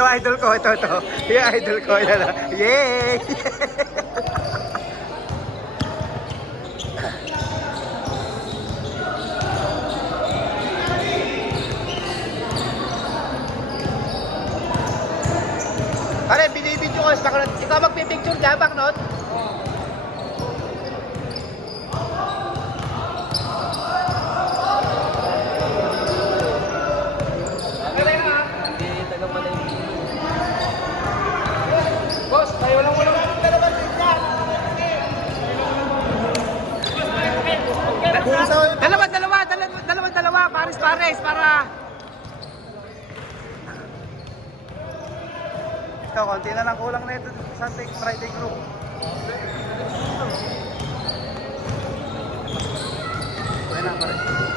Ito, idol ko. Ito. Yung idol ko. Yan, oh. Yay! Pare, binibidyo ko. Ikaw magpipicture dyan, Baknot? Boss, tayo lang muna ng dalawang tignan. Dalawa, pares, para... Ito, konti na lang kulang na ito sa Friday group. Ayan na, pare.